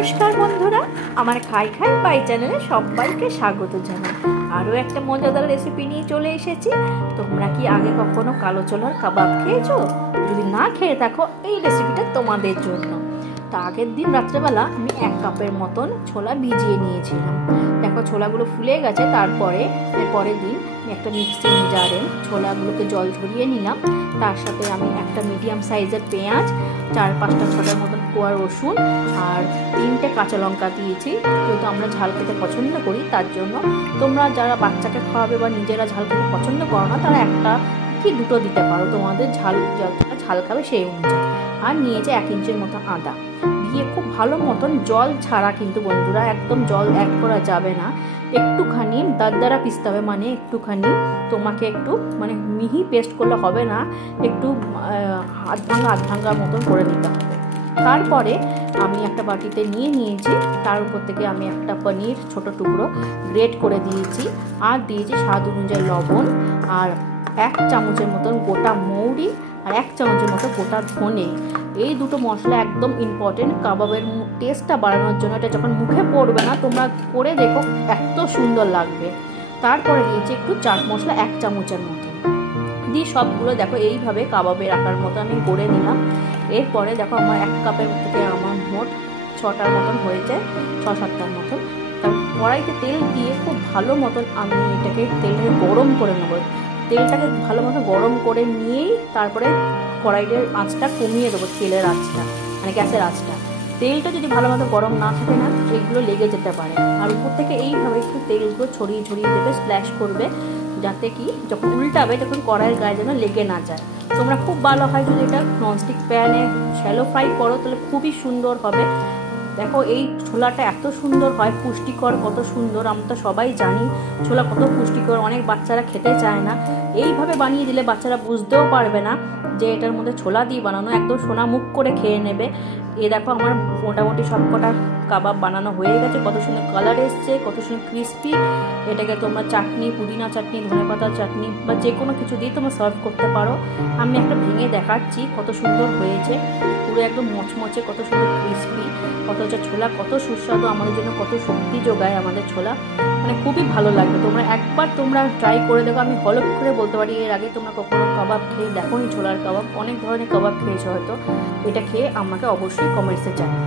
নমস্কার বন্ধুরা, আমার খাই খাই বাই চ্যানেলে সবাইকে স্বাগত জানাই। আরও একটা মজাদার রেসিপি নিয়ে চলে এসেছি। তোমরা কি আগে কখনো কালো ছোলার কাবাব খেয়েছো? যদি না খেয়ে থাকো, এই রেসিপিটা তোমাদের জন্য। তা আগের দিন রাত্রেবেলা আমি 1 কাপের মতন ছোলা ভিজিয়ে নিয়েছিলাম। দেখো ছোলাগুলো ফুলে গেছে। তারপরে পরের দিন একটা মিক্সিং জারে ছোলাগুলোকে জল ঝরিয়ে নিলাম। তার সাথে আমি একটা মিডিয়াম সাইজের পেঁয়াজ, 4-5টা 6টার মতন কোয়া রসুন আর 3টে কাঁচা লঙ্কা দিয়েছি। যেহেতু আমরা ঝাল খেতে পছন্দ করি, তার জন্য তোমরা যারা বাচ্চাকে খাওয়াবে বা নিজেরা ঝাল খেতে পছন্দ করো না, তারা 1টা কি 2টো দিতে পারো, তোমাদের যতটা ঝাল খাবে সেই অনুযায়ী। আর নিয়েছে 1 ইঞ্চির মতো আদা দিয়ে খুব ভালো মতন, জল ছাড়া কিন্তু বন্ধুরা, একদম জল অ্যাড করা যাবে না, একটুখানি দারদারা পিসতে হবে। মানে একটুখানি তোমাকে একটু মানে মিহি পেস্ট করলে হবে না, একটু আধ ভাঙা মতন করে নিতে হবে। তারপরে আমি একটা বাটিতে নিয়েছি। তার উপর থেকে আমি একটা পনির ছোট টুকরো গ্রেট করে দিয়েছি, আর দিয়েছি স্বাদ অনুযায়ী লবণ, আর 1 চামচের মতন গোটা মৌরি, আর 1 চামচের মতো গোটা ধনে। এই দুটো মশলা একদম ইম্পর্টেন্ট কাবাবের টেস্টটা বাড়ানোর জন্য। এটা যখন মুখে পড়বে না, তোমরা করে দেখো, এত সুন্দর লাগবে। তারপরে দিয়েছি একটু চাট মশলা 1 চামচের মতো দিয়ে সবগুলো দেখো এইভাবে কাবাবের আকার মতো আমি করে নিলাম। এরপরে দেখো আমার 1 কাপের থেকে আমার মোট 6টার মতন হয়েছে, 6-7টার মতন। তার কড়াইতে তেল দিয়ে খুব ভালো মতন আমি এটাকে তেলটাকে গরম করে নেবো। তেলটাকে ভালো মতো গরম করে নিয়েই তারপরে কড়াইয়ের আঁচটা কমিয়ে দেবো, তেলের আঁচটা মানে গ্যাসের আঁচটা। তেলটা যদি ভালো মতো গরম না থাকে না, এগুলো লেগে যেতে পারে। আর উপর থেকে এইভাবে একটু তেলগুলো ছড়িয়ে দেবে, স্প্ল্যাশ করবে, যাতে কি যখন উল্টাবে তখন কড়াইয়ের গায়ে যেন লেগে না যায়। তোমরা খুব ভালো হয় যদি এটা ননস্টিক প্যানে শ্যালো ফ্রাই করো, তাহলে খুবই সুন্দর হবে। দেখো এই ছোলাটা এত সুন্দর হয়, পুষ্টিকর, কত সুন্দর। আমরা তো সবাই জানি ছোলা কত পুষ্টিকর। অনেক বাচ্চারা খেতে চায় না। এইভাবে বানিয়ে দিলে বাচ্চারা বুঝতেও পারবে না যে এটার মধ্যে ছোলা দিয়ে বানানো, একদম সোনা মুখ করে খেয়ে নেবে। এ দেখো আমার মোটামুটি সবকটা কাবাব বানানো হয়ে গেছে। কত সুন্দর কালার এসছে, কত সুন্দর ক্রিস্পি। এটাকে তোমরা চাটনি, পুদিনা চাটনি, ধনেপাতার চাটনি বা যে কোনো কিছু দিয়ে তোমরা সার্ভ করতে পারো। আমি একটা ভেঙে দেখাচ্ছি কত সুন্দর হয়েছে, পুরো একদম মচমচে, কত সুন্দর ক্রিস্পি। অথচ ছোলা কত সুস্বাদু, আমাদের জন্য কত শক্তি যোগায় আমাদের ছোলা, মানে খুবই ভালো লাগবে। তোমরা একবার ট্রাই করে দেখো। আমি হলফ করে বলতে পারি, এর আগে তোমরা কখনো কাবাব খেয়ে দেখোনি ছোলার কাবাব। অনেক ধরনের কাবাব খেয়েছো হয়তো, এটা খেয়ে আমাকে অবশ্যই কমেন্টসে জানাও।